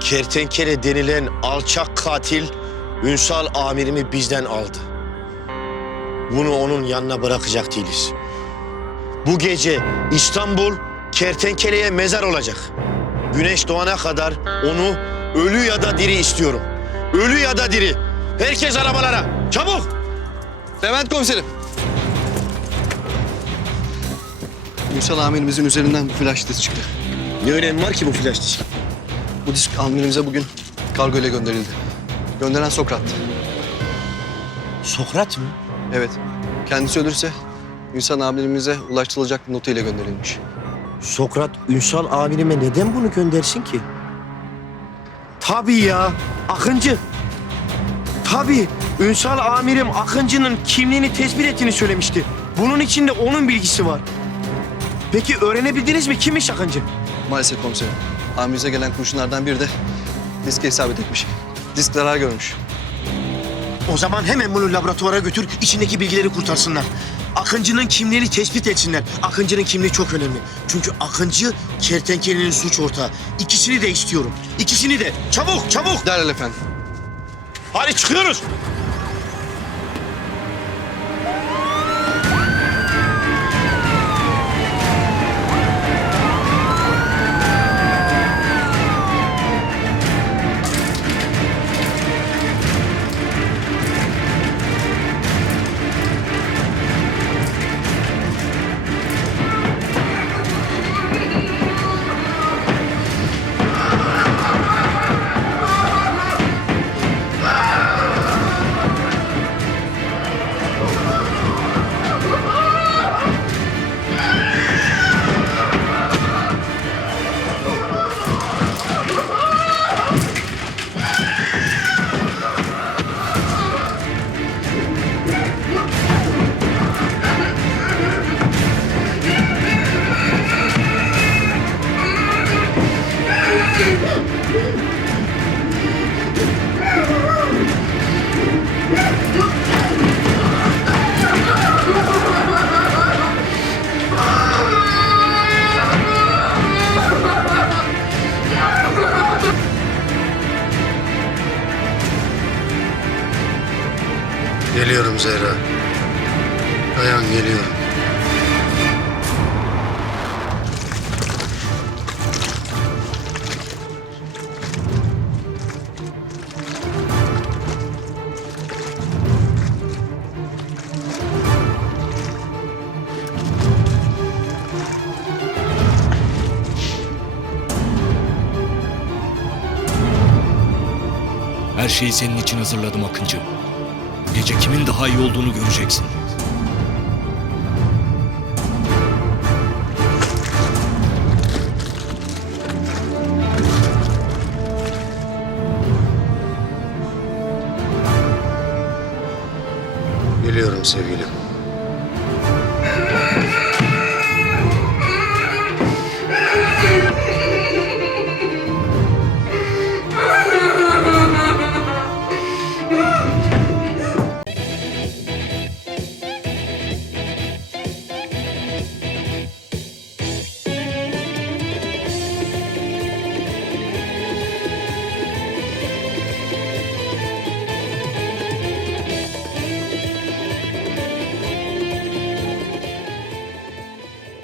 Kertenkele denilen alçak katil Ünsal amirimi bizden aldı. Bunu onun yanına bırakacak değiliz. Bu gece İstanbul kertenkeleye mezar olacak. Güneş doğana kadar onu ölü ya da diri istiyorum. Ölü ya da diri. Herkes arabalara. Çabuk. Levent komiserim. Ünsal amirimizin üzerinden bir flash disk çıktı. Ne önemi var ki bu flash disk? Bu disk amirimize bugün kargo ile gönderildi. Gönderen Sokrat. Sokrat mı? Evet. Kendisi ölürse Ünsal amirimize ulaştırılacak bir notu ile gönderilmiş. Sokrat Ünsal amirime neden bunu göndersin ki? Tabii ya, Akıncı. Tabii, Ünsal amirim Akıncı'nın kimliğini tespit ettiğini söylemişti. Bunun içinde onun bilgisi var. Peki öğrenebildiniz mi kimmiş Akıncı? Maalesef komiserim. Amirimize gelen kurşunlardan biri de diske isabet etmiş. Disk zarar görmüş. O zaman hemen bunu laboratuvara götür, içindeki bilgileri kurtarsınlar. Akıncı'nın kimliğini tespit etsinler. Akıncı'nın kimliği çok önemli. Çünkü Akıncı kertenkelenin suç ortağı. İkisini de istiyorum. İkisini de. Çabuk, çabuk. Derhal efendim. Hadi çıkıyoruz. Geliyorum Zehra. Dayan geliyorum. Her şeyi senin için hazırladım Akıncı. Gece kimin daha iyi olduğunu göreceksin. Geliyorum sevgilim.